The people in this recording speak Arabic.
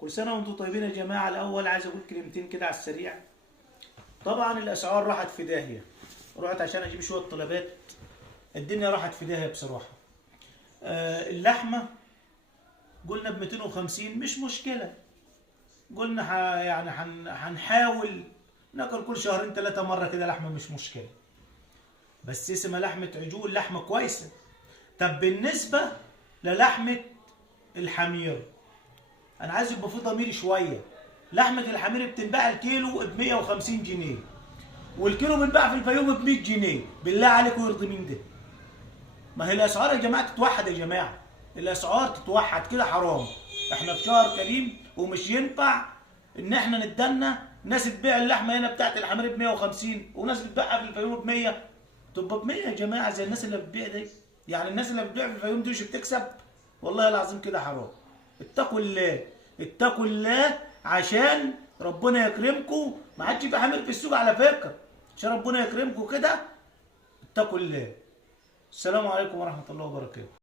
كل سنة وانتم طيبين يا جماعة. الأول عايز أقول كلمتين كده على السريع. طبعا الأسعار راحت في داهية، رحت عشان أجيب شوية طلبات، الدنيا راحت في داهية بصراحة. اللحمة قلنا ب 250 مش مشكلة، قلنا يعني هنحاول ناكل كل شهرين ثلاثة مرة كده لحمة مش مشكلة، بس اسمها لحمة عجول، لحمة كويسة. طب بالنسبة للحمة الحمير، أنا عايز يبقى في ضمير شوية. لحمة الحمير بتنباع الكيلو ب 150 جنيه، والكيلو بينباع في الفيوم ب 100 جنيه. بالله عليكم يرضي مين ده؟ ما هي الأسعار يا جماعة تتوحد، يا جماعة الأسعار تتوحد كده، حرام. احنا في شهر كريم ومش ينفع إن احنا نتدنى ناس تبيع اللحمة هنا بتاعت الحمير ب 150 وناس بتبيعها في الفيوم ب 100. تبقى ب 100 يا جماعة زي الناس اللي بتبيع دي. يعني الناس اللي بتبيع في الفيوم دي مش بتكسب؟ والله العظيم كده حرام. اتقوا الله، اتقوا الله عشان ربنا يكرمكم. ما عادش يبقى حامل في السوق على فكرة، عشان ربنا يكرمكم كده. اتقوا الله. السلام عليكم ورحمة الله وبركاته.